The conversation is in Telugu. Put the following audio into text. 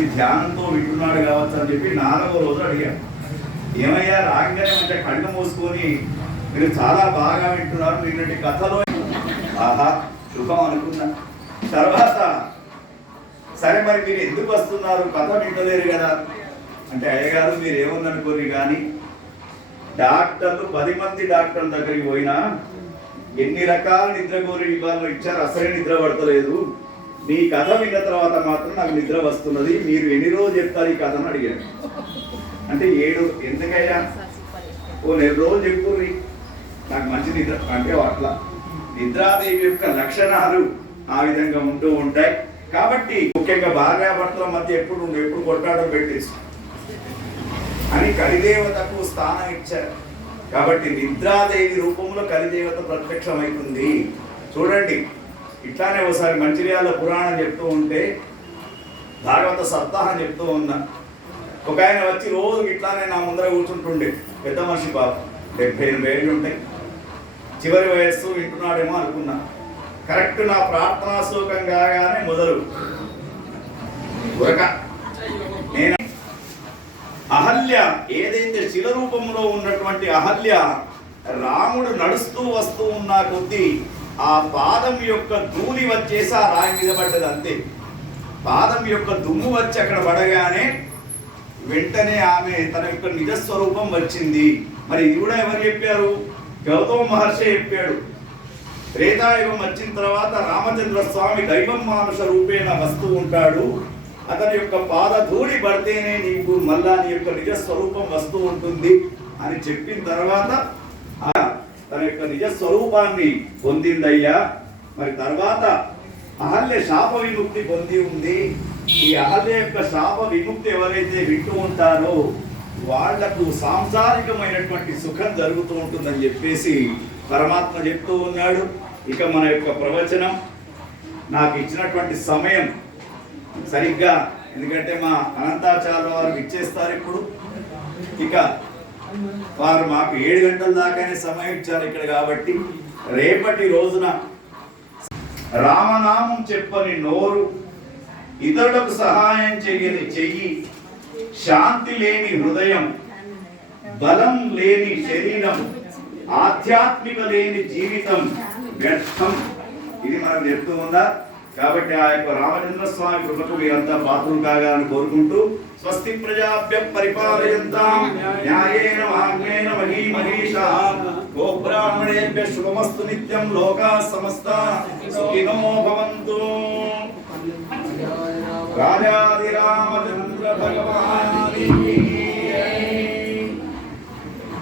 మంచి ధ్యానంతో వింటున్నాడు కావచ్చు అని చెప్పి 4వ రోజు అడిగాను, ఏమయ్యా రాగానే మంచిగా కళ్ళు మూసుకొని మీరు చాలా బాగా వింటున్నారు, నిన్నటి కథలో ఆహా శుభం అనుకున్నా. తర్వాత సరే మరి మీరు ఎందుకు వస్తున్నారు, కథ వింటలేరు కదా అంటే, అయ్యగారు మీరు ఏముందనుకోరు కానీ డాక్టర్లు 10 మంది డాక్టర్ల దగ్గరికి పోయినా ఎన్ని రకాల నిద్రగోరి విభాగంలో ఇచ్చారు, అసలే నిద్ర పడతలేదు, మీ కథ విన్న తర్వాత మాత్రం నాకు నిద్ర వస్తున్నది, మీరు ఎన్ని రోజులు చెప్తారు ఈ కథను అడిగాను. అంటే 7 ఎందుకయ్యా ఓ 4 రోజులు చెప్పుర్రి నాకు మంచి నిద్ర అంటే, అట్లా నిద్రాదేవి యొక్క లక్షణాలు ఆ విధంగా ఉంటూ ఉంటాయి. కాబట్టి ముఖ్యంగా భార్యాభర్తల మధ్య ఎప్పుడు కొట్టాడో పెట్టేసి అని కలిదేవతకు స్థానం ఇచ్చారు. కాబట్టి నిద్రాదేవి రూపంలో కలిదేవత ప్రత్యక్షమవుతుంది. చూడండి, ఇట్లానే ఒకసారి మంచిర్యాల పురాణం చెప్తూ ఉంటే భాగవత సప్తాహం చెప్తూ ఉన్నా, ఒక ఆయన వచ్చి రోజు ఇట్లానే నా ముందర కూర్చుంటుండే, పెద్ద మనిషి బాబు 78 ఏళ్ళు ఉంటాయి, చివరి వయస్సు, వింటున్నాడేమో అనుకున్నా. కరెక్ట్ నా ప్రార్థనా శ్లోకం కాగానే మొదలు నేను అహల్య ఏదైతే శిల రూపంలో ఉన్నటువంటి అహల్య రాముడు నడుస్తూ వస్తూ ఉన్న కొద్దీ ఆ పాదం యొక్క ధూళి వచ్చేసి ఆ రాయి మీద పడ్డది, అంతే. పాదం యొక్క దుమ్ము వచ్చి అక్కడ పడగానే వెంటనే ఆమె తన యొక్క నిజస్వరూపం వచ్చింది. మరి ఇది కూడా ఎవరు చెప్పారు? గౌతమ మహర్షి చెప్పాడు. త్రేతాయుగం వచ్చిన తర్వాత రామచంద్ర స్వామి దైవం మానుష రూపేణ వస్తూ ఉంటాడు, అతని యొక్క పాద ధూళి పడితేనే నీకు మళ్ళా నీ యొక్క నిజ స్వరూపం వస్తూ ఉంటుంది అని చెప్పిన తర్వాత తన యొక్క నిజ స్వరూపాన్ని పొందిందయ్యా. మరి తర్వాత అహల్య శాప విముక్తి పొంది ఉంది. ఈ అహల్య యొక్క శాప విముక్తి ఎవరైతే వింటూ ఉంటారో వాళ్లకు సాంసారికమైనటువంటి సుఖం జరుగుతూ ఉంటుందని చెప్పేసి పరమాత్మ చెప్తూ ఉన్నాడు. ఇక మన యొక్క ప్రవచనం నాకు ఇచ్చినటువంటి సమయం సరిగ్గా, ఎందుకంటే మా అనంతాచార్య వారు ఇచ్చేస్తారు ఇప్పుడు, ఇక వారు మాకు 7 గంటల దాకానే సమయం ఇచ్చారు ఇక్కడ. కాబట్టి రేపటి రోజున రామనామం చెప్పని నోరు, ఇతరులకు సహాయం చేయని చెయ్యి, శాంతి లేని హృదయం, బలం లేని శరీరం, ఆధ్యాత్మిక లేని జీవితం వ్యర్థం, ఇది మనం చెప్తూ ఉందా. కాబట్టి ఆ యొక్క రామచంద్ర స్వామి కృపకు మీరంతా పాత్రలు కాగాలని కోరుకుంటూ, స్వస్తి ప్రజాభ్య పరిపాలయంతాం న్యాయేన వాగ్యేన మహీమహీషాః గోబ్రాహ్మణేభ్యః శుభమస్తు నిత్యం లోకాః సమస్తాః సుఖినో భవంతు. రాజాది రామచంద్ర భగవాని